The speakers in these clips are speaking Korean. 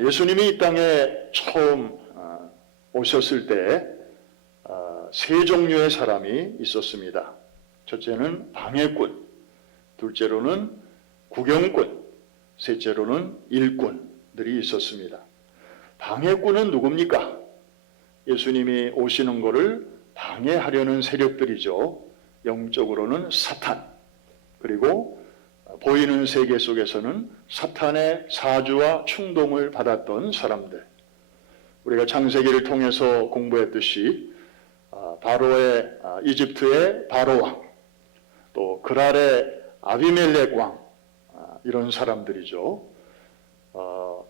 예수님이 이 땅에 처음 오셨을 때 세 종류의 사람이 있었습니다. 첫째는 방해꾼, 둘째로는 구경꾼, 셋째로는 일꾼들이 있었습니다. 방해꾼은 누굽니까? 예수님이 오시는 것을 방해하려는 세력들이죠. 영적으로는 사탄, 그리고 보이는 세계 속에서는 사탄의 사주와 충동을 받았던 사람들. 우리가 창세기를 통해서 공부했듯이 바로의 이집트의 바로 왕, 또 그랄의 아비멜렉 왕, 이런 사람들이죠.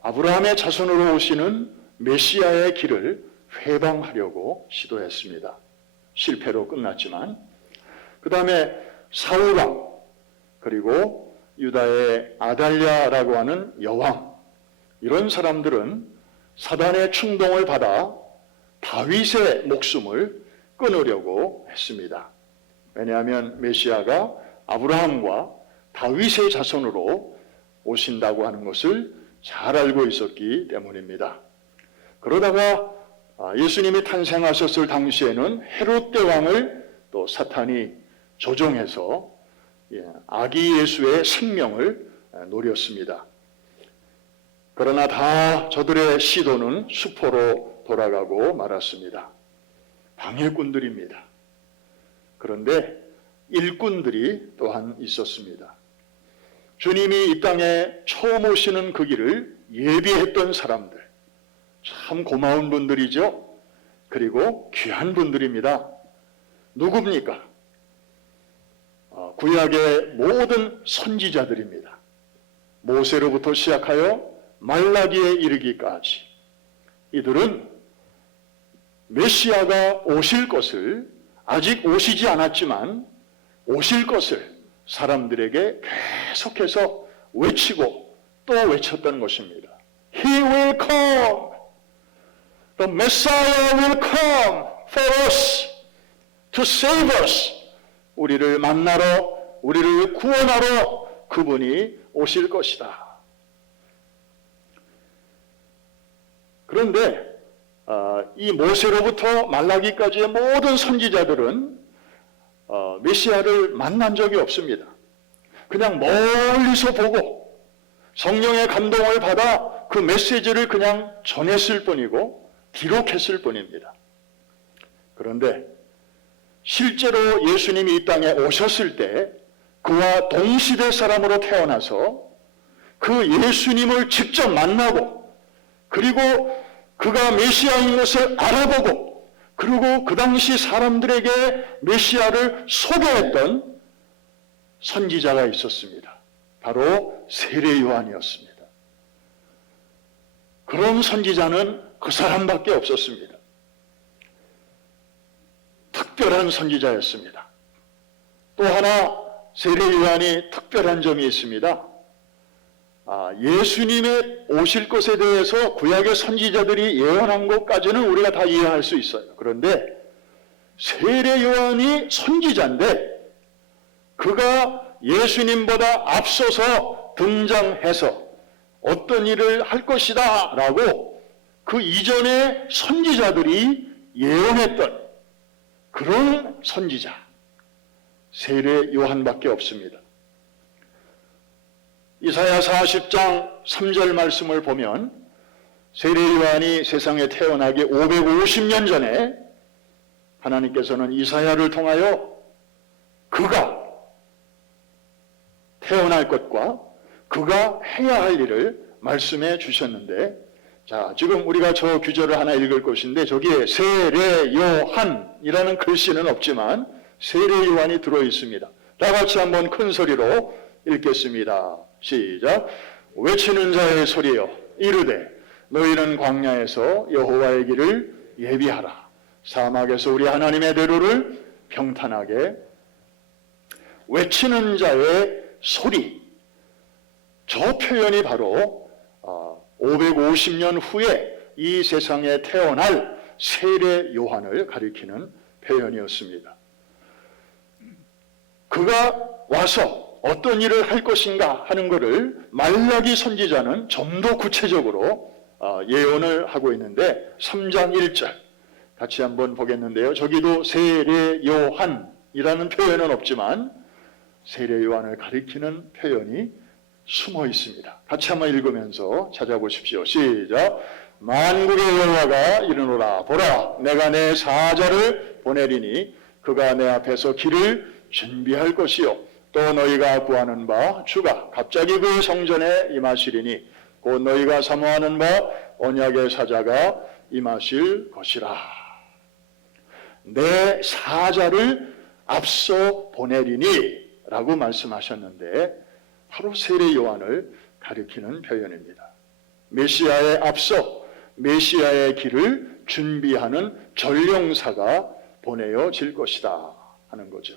아브라함의 자손으로 오시는 메시아의 길을 회방하려고 시도했습니다. 실패로 끝났지만, 그 다음에 사울 왕, 그리고 유다의 아달랴라고 하는 여왕, 이런 사람들은 사단의 충동을 받아 다윗의 목숨을 끊으려고 했습니다. 왜냐하면 메시아가 아브라함과 다윗의 자손으로 오신다고 하는 것을 잘 알고 있었기 때문입니다. 그러다가 예수님이 탄생하셨을 당시에는 헤롯 대왕을 또 사탄이 조종해서 아기 예수의 생명을 노렸습니다. 그러나 다 저들의 시도는 수포로 돌아가고 말았습니다. 방해꾼들입니다. 그런데 일꾼들이 또한 있었습니다. 주님이 이 땅에 처음 오시는 그 길을 예비했던 사람들, 참 고마운 분들이죠. 그리고 귀한 분들입니다. 누굽니까? 구약의 모든 선지자들입니다. 모세로부터 시작하여 말라기에 이르기까지 이들은 메시아가 오실 것을, 아직 오시지 않았지만 오실 것을 사람들에게 계속해서 외치고 또 외쳤던 것입니다. He will come. The Messiah will come for us to save us. 우리를 만나러, 우리를 구원하러 그분이 오실 것이다. 그런데 이 모세로부터 말라기까지의 모든 선지자들은 메시아를 만난 적이 없습니다. 그냥 멀리서 보고 성령의 감동을 받아 그 메시지를 그냥 전했을 뿐이고 기록했을 뿐입니다. 그런데 실제로 예수님이 이 땅에 오셨을 때 그와 동시대 사람으로 태어나서 그 예수님을 직접 만나고, 그리고 그가 메시아인 것을 알아보고, 그리고 그 당시 사람들에게 메시아를 소개했던 선지자가 있었습니다. 바로 세례 요한이었습니다. 그런 선지자는 그 사람밖에 없었습니다. 특별한 선지자였습니다. 또 하나 세례 요한이 특별한 점이 있습니다. 예수님의 오실 것에 대해서 구약의 선지자들이 예언한 것까지는 우리가 다 이해할 수 있어요. 그런데 세례 요한이 선지자인데 그가 예수님보다 앞서서 등장해서 어떤 일을 할 것이다 라고 그 이전에 선지자들이 예언했던 그런 선지자, 세례 요한밖에 없습니다. 이사야 40장 3절 말씀을 보면 세례 요한이 세상에 태어나기 550년 전에 하나님께서는 이사야를 통하여 그가 태어날 것과 그가 해야 할 일을 말씀해 주셨는데, 자, 지금 우리가 저 규절을 하나 읽을 것인데 저기에 세례 요한이라는 글씨는 없지만 세례 요한이 들어 있습니다. 다 같이 한번 큰 소리로 읽겠습니다. 시작. 외치는 자의 소리여 이르되 너희는 광야에서 여호와의 길을 예비하라. 사막에서 우리 하나님의 대로를 평탄하게. 외치는 자의 소리, 저 표현이 바로 550년 후에 이 세상에 태어날 세례 요한을 가리키는 표현이었습니다. 그가 와서 어떤 일을 할 것인가 하는 것을 말라기 선지자는 좀 더 구체적으로 예언을 하고 있는데 3장 1절 같이 한번 보겠는데요. 저기도 세례 요한이라는 표현은 없지만 세례 요한을 가리키는 표현이 숨어 있습니다. 같이 한번 읽으면서 찾아보십시오. 시작. 만국의 여호와가 이르노라. 보라, 내가 내 사자를 보내리니 그가 내 앞에서 길을 준비할 것이요 또 너희가 구하는 바 주가 갑자기 그 성전에 임하시리니 곧 너희가 사모하는 바 언약의 사자가 임하실 것이라. 내 사자를 앞서 보내리니 라고 말씀하셨는데 바로 세례 요한을 가리키는 표현입니다. 메시아의 앞서 메시아의 길을 준비하는 전령사가 보내어질 것이다 하는 거죠.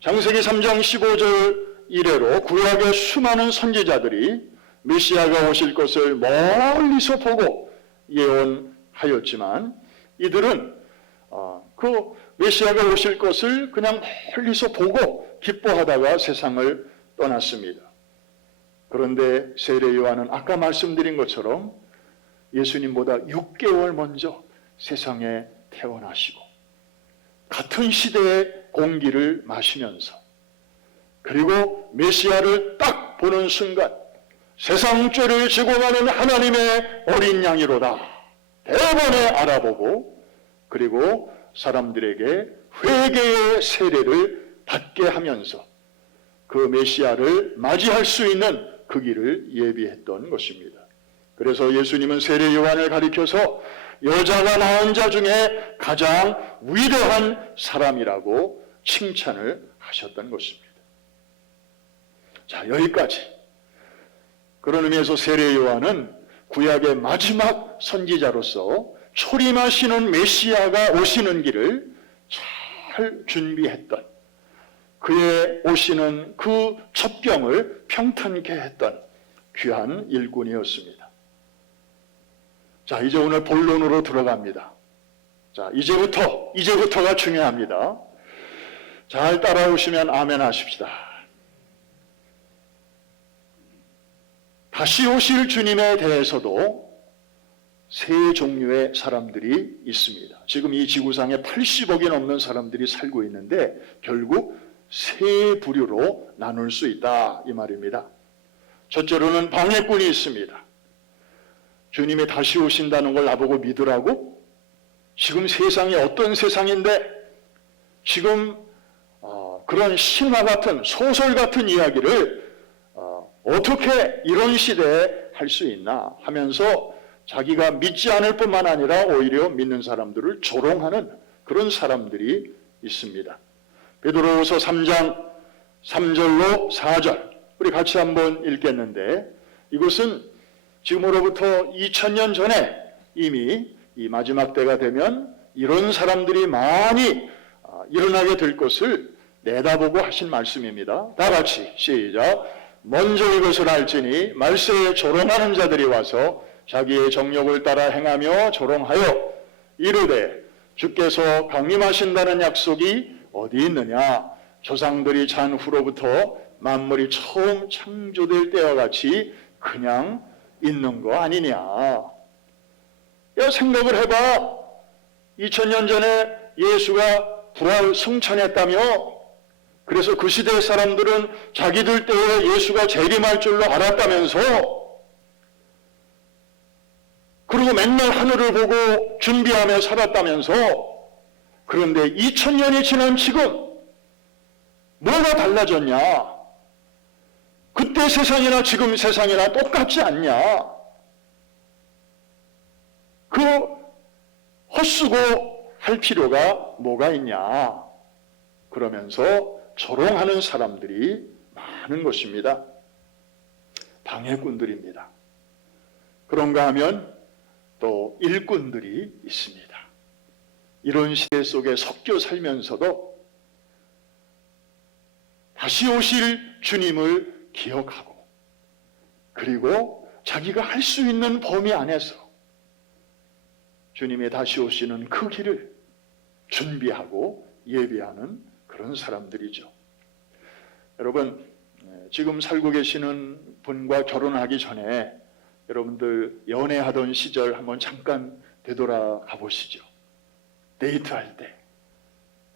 창세기 3장 15절 이래로 구약의 수많은 선지자들이 메시아가 오실 것을 멀리서 보고 예언하였지만 이들은 그 메시아가 오실 것을 그냥 멀리서 보고 기뻐하다가 세상을 떠났습니다. 그런데 세례 요한은 아까 말씀드린 것처럼 예수님보다 6개월 먼저 세상에 태어나시고 같은 시대의 공기를 마시면서 그리고 메시아를 딱 보는 순간 세상 죄를 지고 가는 하나님의 어린 양이로다 대번에 알아보고 그리고 사람들에게 회개의 세례를 받게 하면서 그 메시아를 맞이할 수 있는 그 길을 예비했던 것입니다. 그래서 예수님은 세례 요한을 가리켜서 여자가 낳은 자 중에 가장 위대한 사람이라고 칭찬을 하셨던 것입니다. 자, 여기까지. 그런 의미에서 세례 요한은 구약의 마지막 선지자로서 초림하시는 메시아가 오시는 길을 잘 준비했던 그의 오시는 그 첩경을 평탄케 했던 귀한 일꾼이었습니다. 자, 이제 오늘 본론으로 들어갑니다. 자, 이제부터가 중요합니다. 잘 따라오시면 아멘 하십시다. 다시 오실 주님에 대해서도 세 종류의 사람들이 있습니다. 지금 이 지구상에 80억이 넘는 사람들이 살고 있는데 결국 세 부류로 나눌 수 있다 이 말입니다. 첫째로는 방해꾼이 있습니다. 주님이 다시 오신다는 걸 나보고 믿으라고? 지금 세상이 어떤 세상인데 지금 그런 신화 같은 소설 같은 이야기를 어떻게 이런 시대에 할 수 있나 하면서 자기가 믿지 않을 뿐만 아니라 오히려 믿는 사람들을 조롱하는 그런 사람들이 있습니다. 베드로후서 3장 3절로 4절 우리 같이 한번 읽겠는데 이것은 지금으로부터 2000년 전에 이미 이 마지막 때가 되면 이런 사람들이 많이 일어나게 될 것을 내다보고 하신 말씀입니다. 다 같이 시작. 먼저 이것을 알지니 말세에 조롱하는 자들이 와서 자기의 정욕을 따라 행하며 조롱하여 이르되 주께서 강림하신다는 약속이 어디 있느냐? 조상들이 잔 후로부터 만물이 처음 창조될 때와 같이 그냥 있는 거 아니냐? 야, 생각을 해봐. 2000년 전에 예수가 부활 승천했다며? 그래서 그 시대의 사람들은 자기들 때에 예수가 재림할 줄로 알았다면서? 그리고 맨날 하늘을 보고 준비하며 살았다면서? 그런데 2000년이 지난 지금 뭐가 달라졌냐? 그때 세상이나 지금 세상이나 똑같지 않냐? 그 헛수고 할 필요가 뭐가 있냐? 그러면서 조롱하는 사람들이 많은 것입니다. 방해꾼들입니다. 그런가 하면 또 일꾼들이 있습니다. 이런 시대 속에 섞여 살면서도 다시 오실 주님을 기억하고 그리고 자기가 할 수 있는 범위 안에서 주님의 다시 오시는 그 길을 준비하고 예비하는 그런 사람들이죠. 여러분, 지금 살고 계시는 분과 결혼하기 전에 여러분들 연애하던 시절 한번 잠깐 되돌아가 보시죠. 데이트할 때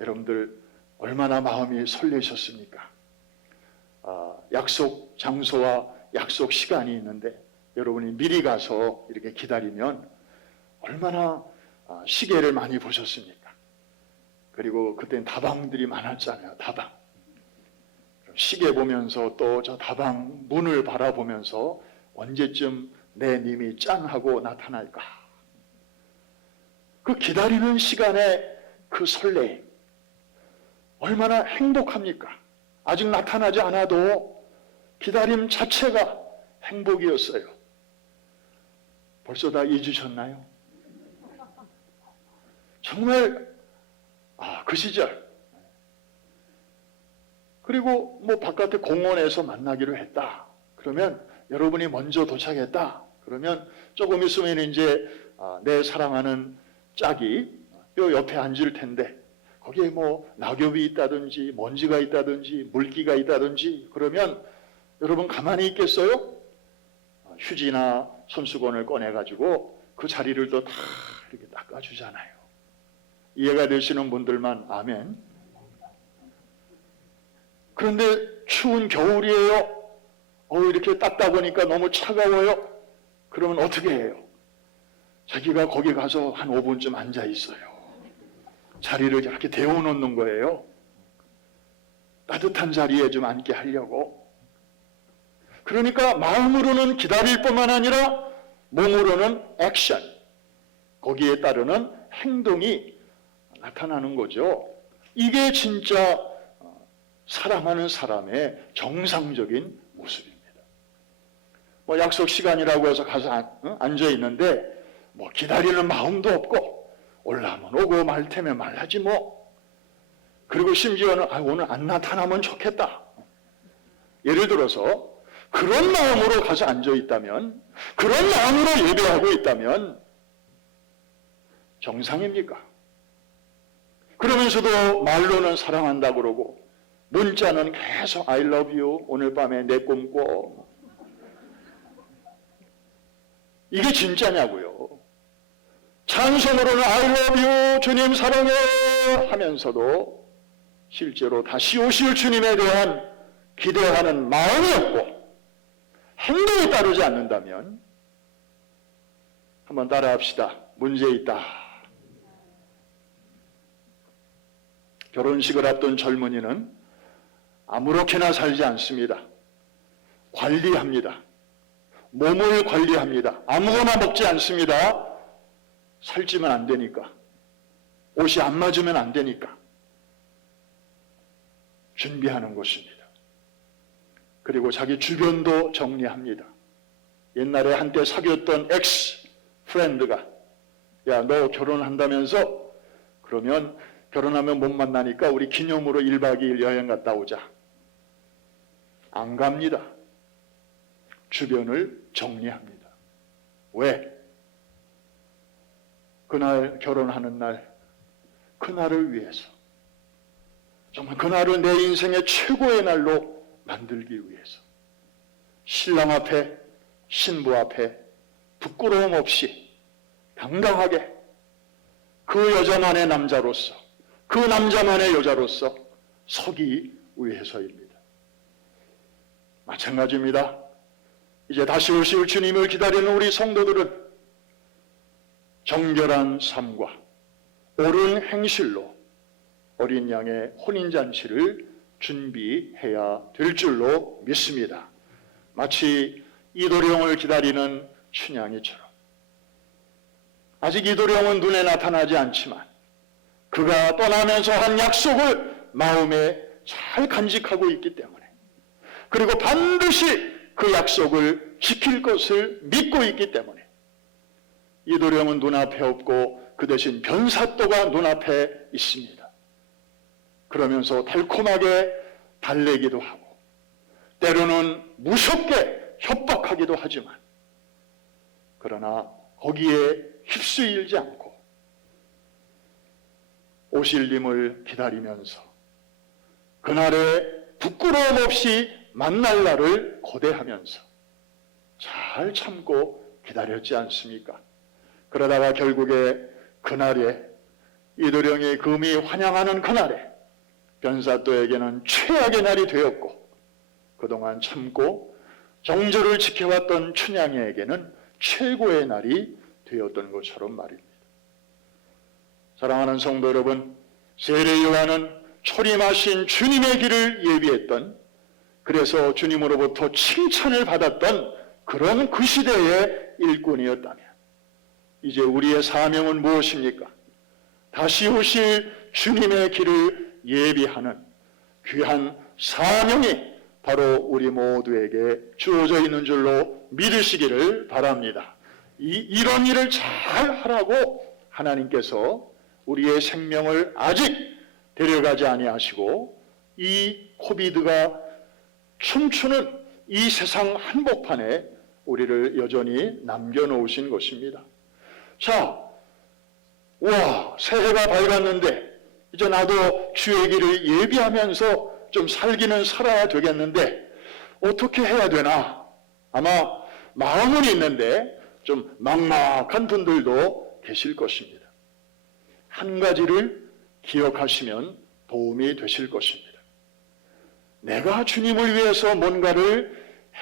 여러분들 얼마나 마음이 설레셨습니까? 약속 장소와 약속 시간이 있는데 여러분이 미리 가서 이렇게 기다리면 얼마나 시계를 많이 보셨습니까? 그리고 그때는 다방들이 많았잖아요. 다방. 시계 보면서 또 저 다방 문을 바라보면서 언제쯤 내 님이 짠 하고 나타날까? 그 기다리는 시간에 그 설레임 얼마나 행복합니까? 아직 나타나지 않아도 기다림 자체가 행복이었어요. 벌써 다 잊으셨나요? 정말 그 시절. 그리고 뭐 바깥에 공원에서 만나기로 했다. 그러면 여러분이 먼저 도착했다. 그러면 조금 있으면 이제 내 사랑하는 짝이 요 옆에 앉을 텐데 거기에 뭐 낙엽이 있다든지 먼지가 있다든지 물기가 있다든지 그러면 여러분 가만히 있겠어요? 휴지나 손수건을 꺼내가지고 그 자리를 또 다 이렇게 닦아주잖아요. 이해가 되시는 분들만 아멘. 그런데 추운 겨울이에요. 이렇게 닦다 보니까 너무 차가워요. 그러면 어떻게 해요? 자기가 거기 가서 한 5분쯤 앉아 있어요. 자리를 이렇게 데워놓는 거예요. 따뜻한 자리에 좀 앉게 하려고. 그러니까 마음으로는 기다릴 뿐만 아니라 몸으로는 액션, 거기에 따르는 행동이 나타나는 거죠. 이게 진짜 사랑하는 사람의 정상적인 모습입니다. 뭐 약속 시간이라고 해서 가서 앉아 있는데 뭐 기다리는 마음도 없고 올라오면 오고 말 테면 말하지 뭐. 그리고 심지어는 오늘 안 나타나면 좋겠다. 예를 들어서 그런 마음으로 가서 앉아 있다면, 그런 마음으로 예배하고 있다면 정상입니까? 그러면서도 말로는 사랑한다 그러고 문자는 계속 I love you, 오늘 밤에 내 꿈 꿔. 이게 진짜냐고요. 찬송으로는 I love you, 주님 사랑해 하면서도 실제로 다시 오실 주님에 대한 기대하는 마음이 없고 행동이 따르지 않는다면 한번 따라합시다. 문제 있다. 결혼식을 앞둔 젊은이는 아무렇게나 살지 않습니다. 관리합니다. 몸을 관리합니다. 아무거나 먹지 않습니다. 살찌면 안 되니까. 옷이 안 맞으면 안 되니까. 준비하는 것입니다. 그리고 자기 주변도 정리합니다. 옛날에 한때 사귀었던 엑스 프렌드가 야, 너 결혼한다면서? 그러면 결혼하면 못 만나니까 우리 기념으로 1박 2일 여행 갔다 오자. 안 갑니다. 주변을 정리합니다. 왜? 그날 결혼하는 날, 그날을 위해서. 정말 그날을 내 인생의 최고의 날로 만들기 위해서. 신랑 앞에, 신부 앞에 부끄러움 없이 당당하게 그 여자만의 남자로서, 그 남자만의 여자로서 서기 위해서입니다. 마찬가지입니다. 이제 다시 오실 주님을 기다리는 우리 성도들은 정결한 삶과 옳은 행실로 어린 양의 혼인잔치를 준비해야 될 줄로 믿습니다. 마치 이도령을 기다리는 춘향이처럼. 아직 이도령은 눈에 나타나지 않지만 그가 떠나면서 한 약속을 마음에 잘 간직하고 있기 때문에, 그리고 반드시 그 약속을 지킬 것을 믿고 있기 때문에 이도령은 눈앞에 없고 그 대신 변사또가 눈앞에 있습니다. 그러면서 달콤하게 달래기도 하고 때로는 무섭게 협박하기도 하지만, 그러나 거기에 휩쓸리지 않고 오실님을 기다리면서 그날에 부끄러움 없이 만날 날을 고대하면서 잘 참고 기다렸지 않습니까? 그러다가 결국에 그날에 이도령이 금이 환영하는 그날에 변사또에게는 최악의 날이 되었고, 그동안 참고 정절을 지켜왔던 춘향이에게는 최고의 날이 되었던 것처럼 말입니다. 사랑하는 성도 여러분, 세례 요한은 초림하신 주님의 길을 예비했던, 그래서 주님으로부터 칭찬을 받았던 그런 그 시대의 일꾼이었다면, 이제 우리의 사명은 무엇입니까? 다시 오실 주님의 길을 예비하는 귀한 사명이 바로 우리 모두에게 주어져 있는 줄로 믿으시기를 바랍니다. 이런 일을 잘 하라고 하나님께서 우리의 생명을 아직 데려가지 아니하시고 이 코비드가 춤추는 이 세상 한복판에 우리를 여전히 남겨놓으신 것입니다. 자, 와, 새해가 밝았는데 이제 나도 주의 길을 예비하면서 좀 살기는 살아야 되겠는데 어떻게 해야 되나? 아마 마음은 있는데 좀 막막한 분들도 계실 것입니다. 한 가지를 기억하시면 도움이 되실 것입니다. 내가 주님을 위해서 뭔가를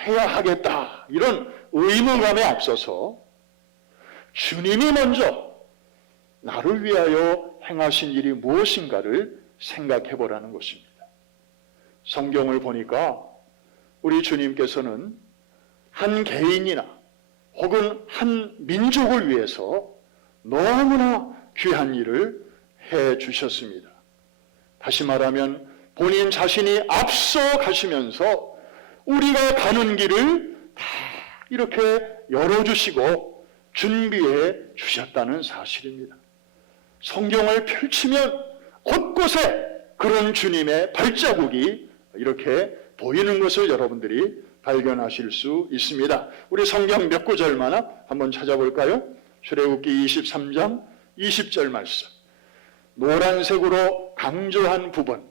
해야 하겠다, 이런 의무감에 앞서서 주님이 먼저 나를 위하여 행하신 일이 무엇인가를 생각해 보라는 것입니다. 성경을 보니까 우리 주님께서는 한 개인이나 혹은 한 민족을 위해서 너무나 귀한 일을 해 주셨습니다. 다시 말하면 본인 자신이 앞서 가시면서 우리가 가는 길을 다 이렇게 열어주시고 준비해 주셨다는 사실입니다. 성경을 펼치면 곳곳에 그런 주님의 발자국이 이렇게 보이는 것을 여러분들이 발견하실 수 있습니다. 우리 성경 몇 구절만 한번 찾아볼까요? 출애굽기 23장 20절 말씀. 노란색으로 강조한 부분,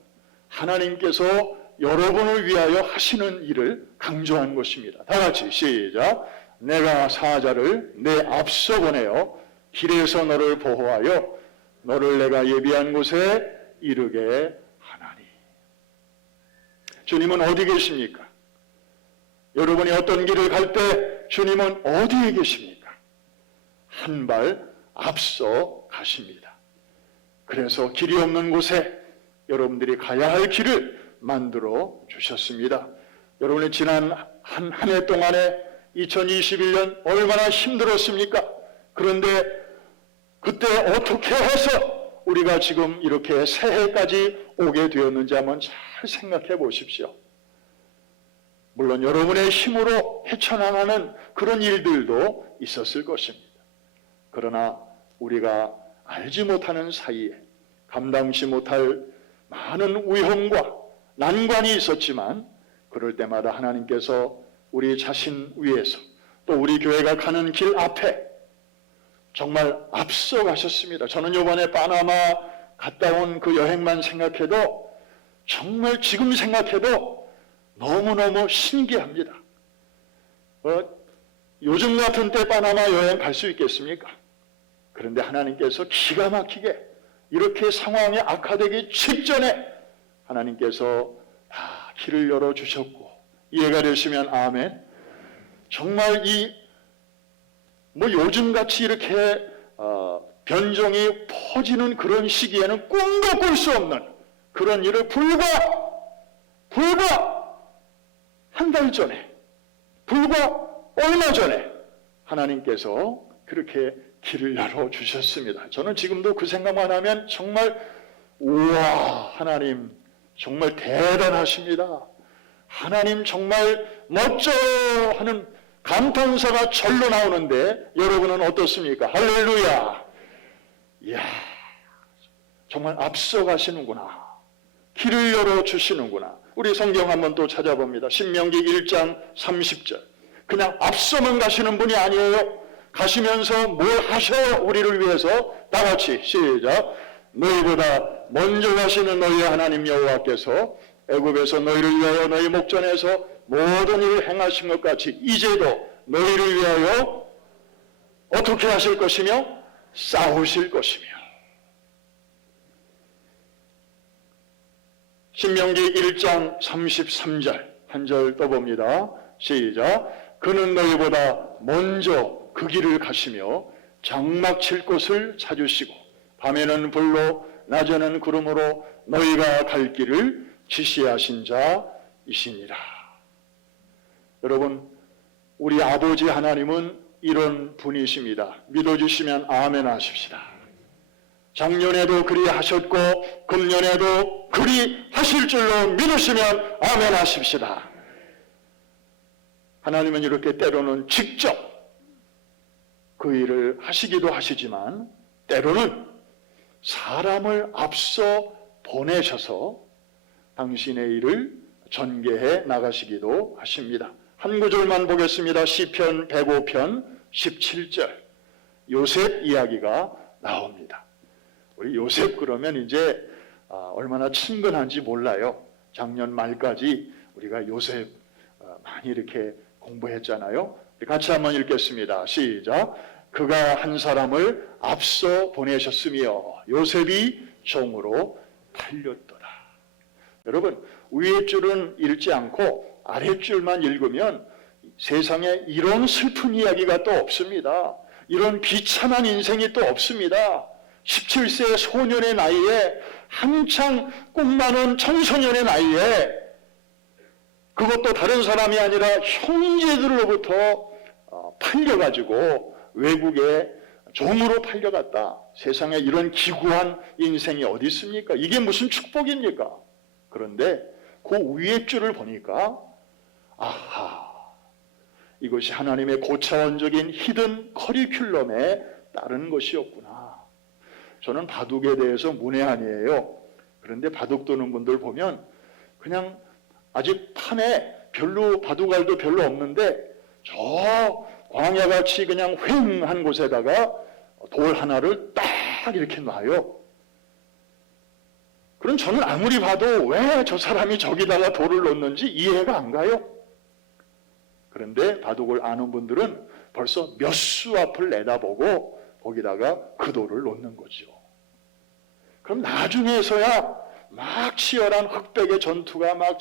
하나님께서 여러분을 위하여 하시는 일을 강조한 것입니다. 다 같이 시작. 내가 사자를 내 앞서 보내어 길에서 너를 보호하여 너를 내가 예비한 곳에 이르게 하나니. 주님은 어디 계십니까? 여러분이 어떤 길을 갈 때 주님은 어디에 계십니까? 한 발 앞서 가십니다. 그래서 길이 없는 곳에 여러분들이 가야 할 길을 만들어 주셨습니다. 여러분이 지난 한 해 동안에 2021년 얼마나 힘들었습니까? 그런데 그때 어떻게 해서 우리가 지금 이렇게 새해까지 오게 되었는지 한번 잘 생각해 보십시오. 물론 여러분의 힘으로 헤쳐나가는 그런 일들도 있었을 것입니다. 그러나 우리가 알지 못하는 사이에 감당치 못할 많은 위험과 난관이 있었지만 그럴 때마다 하나님께서 우리 자신 위에서 또 우리 교회가 가는 길 앞에 정말 앞서 가셨습니다. 저는 이번에 파나마 갔다 온 그 여행만 생각해도 정말 지금 생각해도 너무너무 신기합니다. 요즘 같은 때 파나마 여행 갈 수 있겠습니까? 그런데 하나님께서 기가 막히게 이렇게 상황이 악화되기 직전에 하나님께서 다 길을 열어주셨고, 이해가 되시면 아멘. 정말 요즘같이 이렇게 변종이 퍼지는 그런 시기에는 꿈도 꿀 수 없는 그런 일을 불과 한 달 전에, 불과 얼마 전에 하나님께서 그렇게 길을 열어주셨습니다. 저는 지금도 그 생각만 하면 정말 우와, 하나님 정말 대단하십니다. 하나님 정말 멋져요 하는 감탄사가 절로 나오는데 여러분은 어떻습니까? 할렐루야. 이야, 정말 앞서가시는구나. 길을 열어주시는구나. 우리 성경 한번 또 찾아봅니다. 신명기 1장 30절. 그냥 앞서만 가시는 분이 아니에요. 가시면서 뭘 하셔요? 우리를 위해서. 다 같이 시작. 너희보다 먼저 가시는 너희의 하나님 여호와께서 애굽에서 너희를 위하여 너희 목전에서 모든 일을 행하신 것 같이 이제도 너희를 위하여 어떻게 하실 것이며 싸우실 것이며. 신명기 1장 33절 한 절 떠봅니다. 시작. 그는 너희보다 먼저 그 길을 가시며 장막 칠 곳을 찾으시고 밤에는 불로 낮에는 구름으로 너희가 갈 길을 지시하신 자이시니라. 여러분, 우리 아버지 하나님은 이런 분이십니다. 믿어주시면 아멘 하십시다. 작년에도 그리 하셨고 금년에도 그리 하실 줄로 믿으시면 아멘 하십시다. 하나님은 이렇게 때로는 직접 그 일을 하시기도 하시지만 때로는 사람을 앞서 보내셔서 당신의 일을 전개해 나가시기도 하십니다. 한 구절만 보겠습니다. 시편 105편 17절 요셉 이야기가 나옵니다. 우리 요셉 그러면 이제 얼마나 친근한지 몰라요. 작년 말까지 우리가 요셉 많이 이렇게 공부했잖아요. 같이 한번 읽겠습니다. 시작. 그가 한 사람을 앞서 보내셨으며 요셉이 종으로 팔렸도다. 여러분, 위의 줄은 읽지 않고 아랫줄만 읽으면 세상에 이런 슬픈 이야기가 또 없습니다. 이런 비참한 인생이 또 없습니다. 17세 소년의 나이에 한창 꿈많은 청소년의 나이에 그것도 다른 사람이 아니라 형제들로부터 팔려가지고 외국에 종으로 팔려갔다. 세상에 이런 기구한 인생이 어디 있습니까? 이게 무슨 축복입니까? 그런데 그 위에 줄을 보니까 아하, 이것이 하나님의 고차원적인 히든 커리큘럼에 따른 것이었구나. 저는 바둑에 대해서 문외한이에요. 그런데 바둑 두는 분들 보면 그냥 아직 판에 별로 바둑알도 별로 없는데 저 광야같이 그냥 휑한 곳에다가 돌 하나를 딱 이렇게 놔요. 그럼 저는 아무리 봐도 왜 저 사람이 저기다가 돌을 놓는지 이해가 안 가요. 그런데 바둑을 아는 분들은 벌써 몇 수 앞을 내다보고 거기다가 그 돌을 놓는 거죠. 그럼 나중에서야 막 치열한 흑백의 전투가 막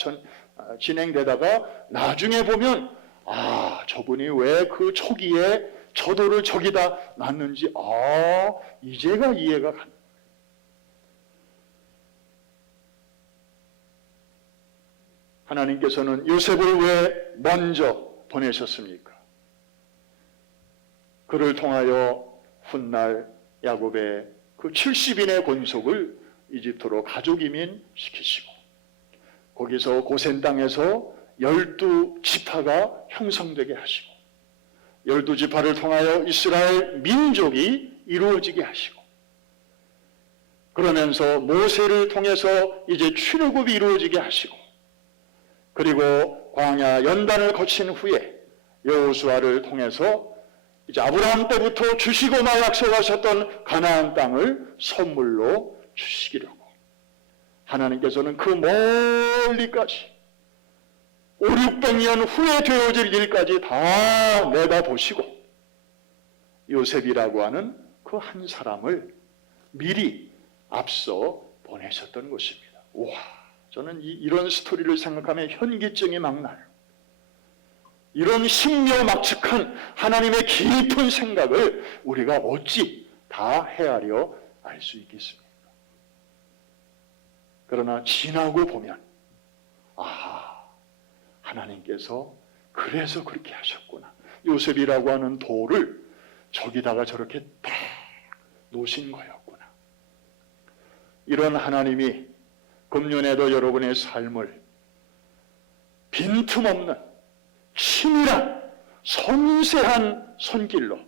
진행되다가 나중에 보면 아, 저분이 왜 그 초기에 저 돌을 저기다 놨는지 이제가 이해가 가는 거예요. 하나님께서는 요셉을 왜 먼저 보내셨습니까? 그를 통하여 훗날 야곱의 그 70인의 권속을 이집트로 가족 이민 시키시고 거기서 고센 땅에서 12지파가 형성되게 하시고 12지파를 통하여 이스라엘 민족이 이루어지게 하시고 그러면서 모세를 통해서 이제 출애굽이 이루어지게 하시고 그리고 광야 연단을 거친 후에 여호수아를 통해서 이제 아브라함 때부터 주시고 막 약속하셨던 가나안 땅을 선물로 주시기려고 하나님께서는 그 멀리까지 500~600년 후에 되어질 일까지 다 내다보시고 요셉이라고 하는 그 한 사람을 미리 앞서 보내셨던 것입니다. 와, 저는 이런 스토리를 생각하면 현기증이 막 나요. 이런 신묘막측한 하나님의 깊은 생각을 우리가 어찌 다 헤아려 알 수 있겠습니까? 그러나 지나고 보면 하나님께서 그래서 그렇게 하셨구나. 요셉이라고 하는 돌을 저기다가 저렇게 딱 놓으신 거였구나. 이런 하나님이 금년에도 여러분의 삶을 빈틈없는 치밀한 섬세한 손길로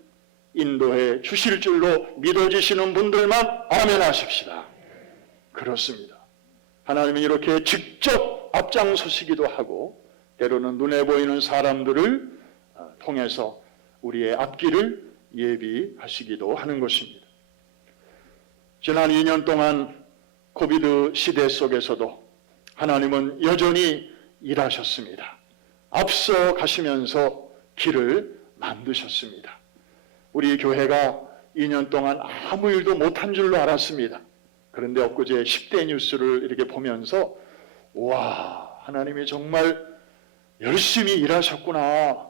인도해 주실 줄로 믿어지시는 분들만 아멘 하십시다. 그렇습니다. 하나님은 이렇게 직접 앞장서시기도 하고 때로는 눈에 보이는 사람들을 통해서 우리의 앞길을 예비하시기도 하는 것입니다. 지난 2년 동안 코비드 시대 속에서도 하나님은 여전히 일하셨습니다. 앞서 가시면서 길을 만드셨습니다. 우리 교회가 2년 동안 아무 일도 못한 줄로 알았습니다. 그런데 엊그제 10대 뉴스를 이렇게 보면서 와, 하나님이 정말 열심히 일하셨구나.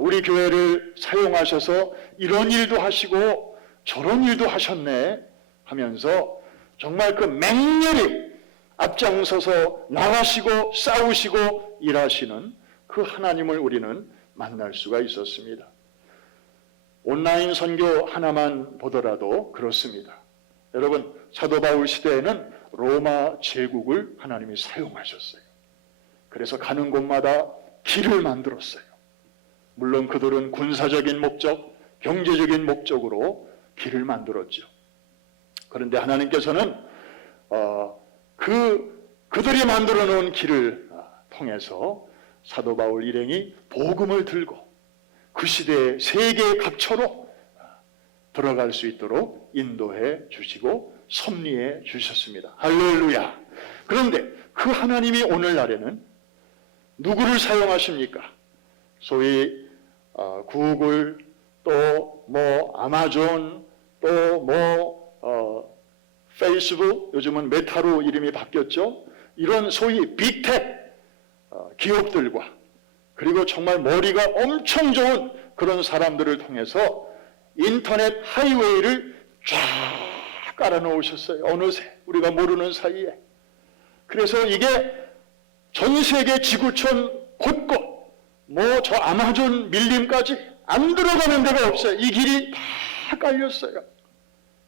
우리 교회를 사용하셔서 이런 일도 하시고 저런 일도 하셨네 하면서 정말 그 맹렬히 앞장서서 나가시고 싸우시고 일하시는 그 하나님을 우리는 만날 수가 있었습니다. 온라인 선교 하나만 보더라도 그렇습니다. 여러분, 사도 바울 시대에는 로마 제국을 하나님이 사용하셨어요. 그래서 가는 곳마다 길을 만들었어요. 물론 그들은 군사적인 목적, 경제적인 목적으로 길을 만들었죠. 그런데 하나님께서는 그들이 만들어 놓은 길을 통해서 사도 바울 일행이 복음을 들고 그 시대의 세계 각처로 들어갈 수 있도록 인도해 주시고 섭리해 주셨습니다. 할렐루야. 그런데 그 하나님이 오늘날에는 누구를 사용하십니까? 소위 구글, 또 아마존, 또 페이스북, 요즘은 메타로 이름이 바뀌었죠. 이런 소위 빅텍 기업들과 그리고 정말 머리가 엄청 좋은 그런 사람들을 통해서 인터넷 하이웨이를 쫙 깔아놓으셨어요. 어느새 우리가 모르는 사이에. 그래서 이게 전 세계 지구촌 곳곳 저 아마존 밀림까지 안 들어가는 데가 없어요. 이 길이 다 깔렸어요.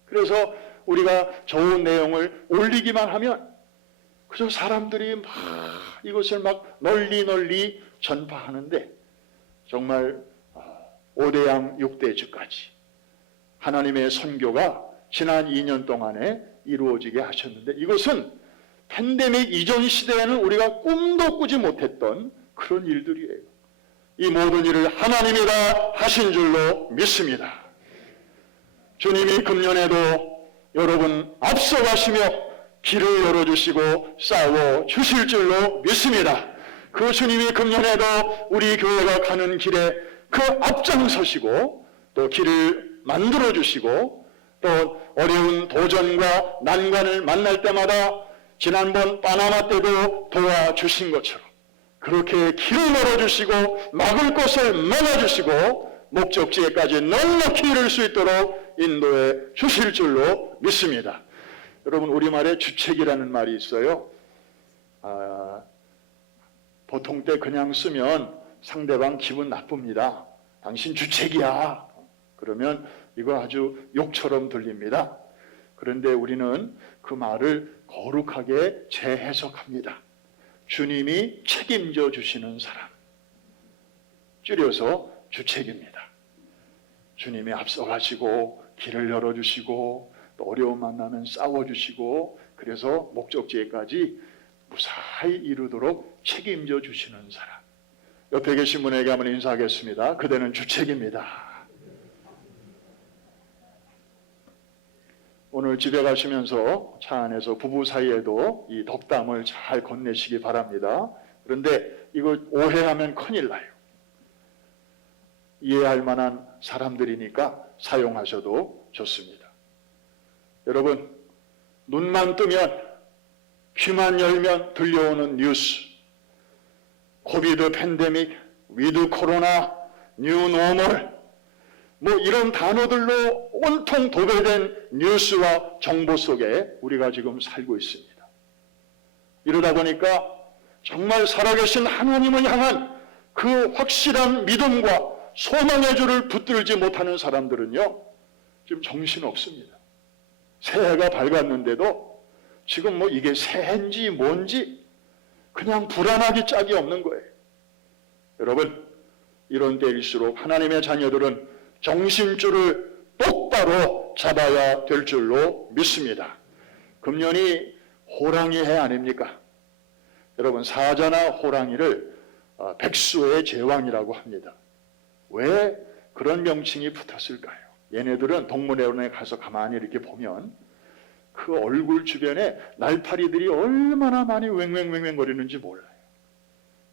그래서 우리가 좋은 내용을 올리기만 하면 그저 사람들이 막 이것을 막 널리 전파하는데 정말 5대양 6대주까지 하나님의 선교가 지난 2년 동안에 이루어지게 하셨는데 이것은 팬데믹 이전 시대에는 우리가 꿈도 꾸지 못했던 그런 일들이에요. 이 모든 일을 하나님이 다 하신 줄로 믿습니다. 주님이 금년에도 여러분 앞서가시며 길을 열어주시고 싸워주실 줄로 믿습니다. 그 주님이 금년에도 우리 교회가 가는 길에 그 앞장서시고 또 길을 만들어주시고 또 어려운 도전과 난관을 만날 때마다 지난번 파나마 때도 도와주신 것처럼 그렇게 길을 열어주시고 막을 것을 막아주시고 목적지에까지 넉넉히 이룰 수 있도록 인도해 주실 줄로 믿습니다. 여러분, 우리말에 주책이라는 말이 있어요. 보통 때 그냥 쓰면 상대방 기분 나쁩니다. 당신 주책이야. 그러면 이거 아주 욕처럼 들립니다. 그런데 우리는 그 말을 거룩하게 재해석합니다. 주님이 책임져 주시는 사람. 줄여서 주책입니다. 주님이 앞서가시고 길을 열어주시고 또 어려움 만나면 싸워주시고 그래서 목적지에까지 무사히 이루도록 책임져 주시는 사람. 옆에 계신 분에게 한번 인사하겠습니다. 그대는 주책입니다. 오늘 집에 가시면서 차 안에서 부부 사이에도 이 덕담을 잘 건네시기 바랍니다. 그런데 이거 오해하면 큰일 나요. 이해할 만한 사람들이니까 사용하셔도 좋습니다. 여러분, 눈만 뜨면 귀만 열면 들려오는 뉴스, 코비드 팬데믹, 위드 코로나, 뉴 노멀 이런 단어들로 온통 도배된 뉴스와 정보 속에 우리가 지금 살고 있습니다. 이러다 보니까 정말 살아계신 하나님을 향한 그 확실한 믿음과 소망의 줄을 붙들지 못하는 사람들은요, 지금 정신없습니다. 새해가 밝았는데도 지금 이게 새해인지 뭔지 그냥 불안하기 짝이 없는 거예요. 여러분, 이런 때일수록 하나님의 자녀들은 정신줄을 똑바로 잡아야 될 줄로 믿습니다. 금년이 호랑이 해 아닙니까? 여러분, 사자나 호랑이를 백수의 제왕이라고 합니다. 왜 그런 명칭이 붙었을까요? 얘네들은 동물원에 가서 가만히 이렇게 보면 그 얼굴 주변에 날파리들이 얼마나 많이 왱왱왱왱 거리는지 몰라요.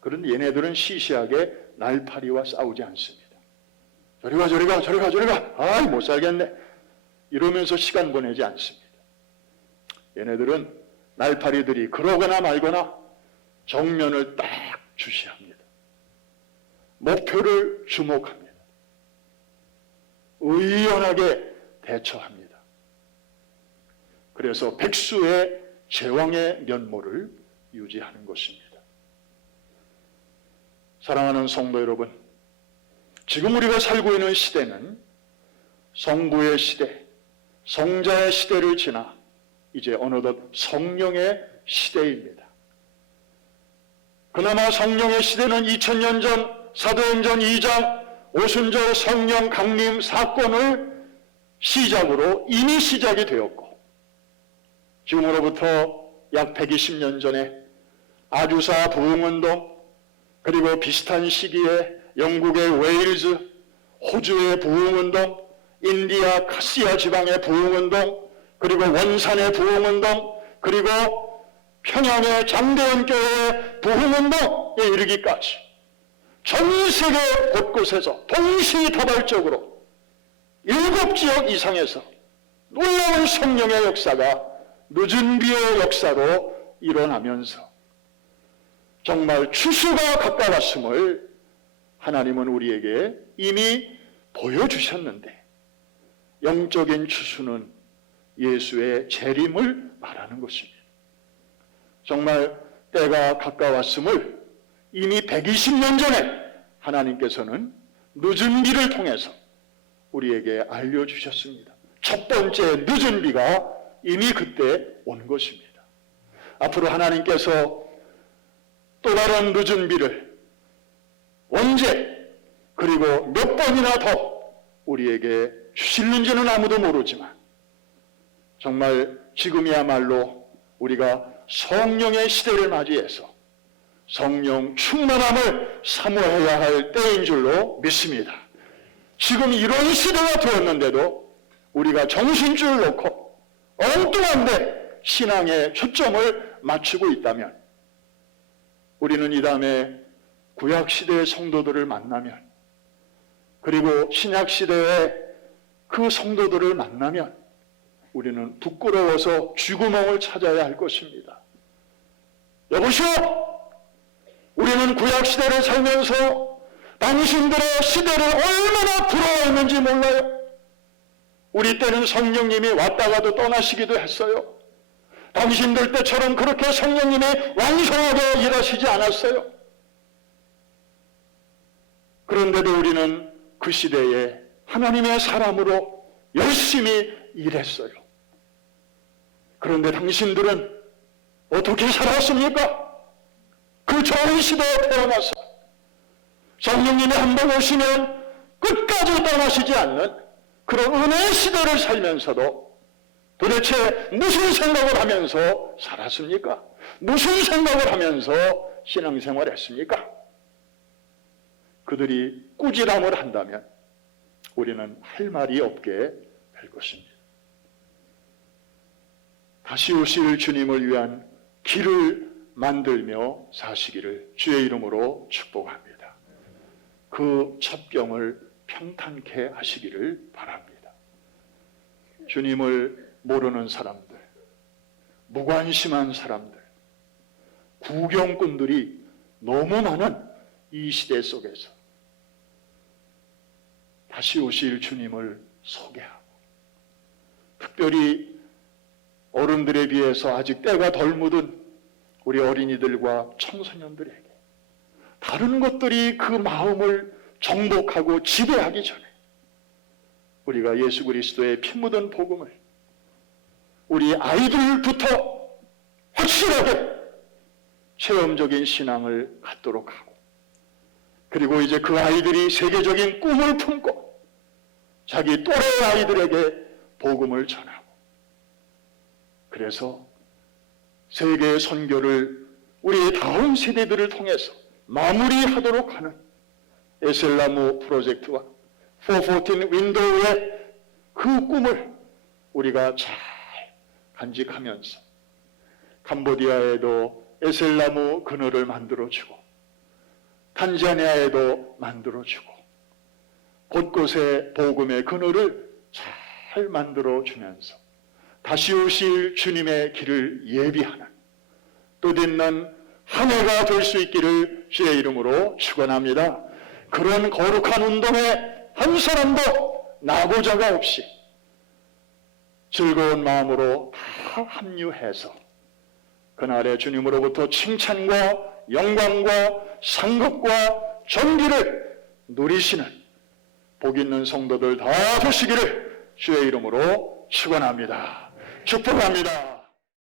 그런데 얘네들은 시시하게 날파리와 싸우지 않습니다. 저리 가. 아이, 못 살겠네. 이러면서 시간 보내지 않습니다. 얘네들은 날파리들이 그러거나 말거나 정면을 딱 주시합니다. 목표를 주목합니다. 의연하게 대처합니다. 그래서 백수의 제왕의 면모를 유지하는 것입니다. 사랑하는 성도 여러분, 지금 우리가 살고 있는 시대는 성부의 시대, 성자의 시대를 지나 이제 어느덧 성령의 시대입니다. 그나마 성령의 시대는 2000년 전 사도행전 2장 오순절 성령 강림 사건을 시작으로 이미 시작이 되었고, 지금으로부터 약 120년 전에 아주사 부흥운동, 그리고 비슷한 시기에 영국의 웨일즈, 호주의 부흥운동, 인디아 카시아 지방의 부흥운동, 그리고 원산의 부흥운동, 그리고 평양의 장대원 교회의 부흥운동에 이르기까지 전 세계 곳곳에서 동시다발적으로 7지역 이상에서 놀라운 성령의 역사가 늦은 비의 역사로 일어나면서 정말 추수가 가까웠음을 하나님은 우리에게 이미 보여주셨는데, 영적인 추수는 예수의 재림을 말하는 것입니다. 정말 때가 가까웠음을 이미 120년 전에 하나님께서는 늦은 비를 통해서 우리에게 알려주셨습니다. 첫 번째 늦은 비가 이미 그때 온 것입니다. 앞으로 하나님께서 또 다른 늦은 비를 언제 그리고 몇 번이나 더 우리에게 주실는지는 아무도 모르지만, 정말 지금이야말로 우리가 성령의 시대를 맞이해서 성령 충만함을 사모해야 할 때인 줄로 믿습니다. 지금 이런 시대가 되었는데도 우리가 정신줄을 놓고 엉뚱한데 신앙의 초점을 맞추고 있다면, 우리는 이 다음에 구약시대의 성도들을 만나면, 그리고 신약시대의 그 성도들을 만나면 우리는 부끄러워서 쥐구멍을 찾아야 할 것입니다. 여보시오! 우리는 구약시대를 살면서 당신들의 시대를 얼마나 부러워했는지 몰라요. 우리 때는 성령님이 왔다가도 떠나시기도 했어요. 당신들 때처럼 그렇게 성령님이 왕성하게 일하시지 않았어요. 그런데도 우리는 그 시대에 하나님의 사람으로 열심히 일했어요. 그런데 당신들은 어떻게 살았습니까? 그 좋은 시대에 태어나서 성령님이 한 번 오시면 끝까지 떠나시지 않는 그런 은혜의 시대를 살면서도 도대체 무슨 생각을 하면서 살았습니까? 무슨 생각을 하면서 신앙생활을 했습니까? 그들이 꾸지람을 한다면 우리는 할 말이 없게 될 것입니다. 다시 오실 주님을 위한 길을 만들며 사시기를 주의 이름으로 축복합니다. 그 첩경을 평탄케 하시기를 바랍니다. 주님을 모르는 사람들, 무관심한 사람들, 구경꾼들이 너무 많은 이 시대 속에서 다시 오실 주님을 소개하고, 특별히 어른들에 비해서 아직 때가 덜 묻은 우리 어린이들과 청소년들에게 다른 것들이 그 마음을 정복하고 지배하기 전에 우리가 예수 그리스도의 피 묻은 복음을 우리 아이들부터 확실하게 체험적인 신앙을 갖도록 하고, 그리고 이제 그 아이들이 세계적인 꿈을 품고 자기 또래 아이들에게 복음을 전하고, 그래서 세계의 선교를 우리의 다음 세대들을 통해서 마무리하도록 하는 에셀나무 프로젝트와 414 윈도우의 그 꿈을 우리가 잘 간직하면서 캄보디아에도 에셀나무 그늘을 만들어주고, 탄자니아에도 만들어주고, 곳곳에 복음의 그늘을 잘 만들어 주면서 다시 오실 주님의 길을 예비하는 뜻있는 한 해가 될 수 있기를 주의 이름으로 축원합니다. 그런 거룩한 운동에 한 사람도 나고자가 없이 즐거운 마음으로 다 합류해서 그날의 주님으로부터 칭찬과 영광과 상급과 존귀를 누리시는 복 있는 성도들 다 되시기를 주의 이름으로 축원합니다. 축복합니다.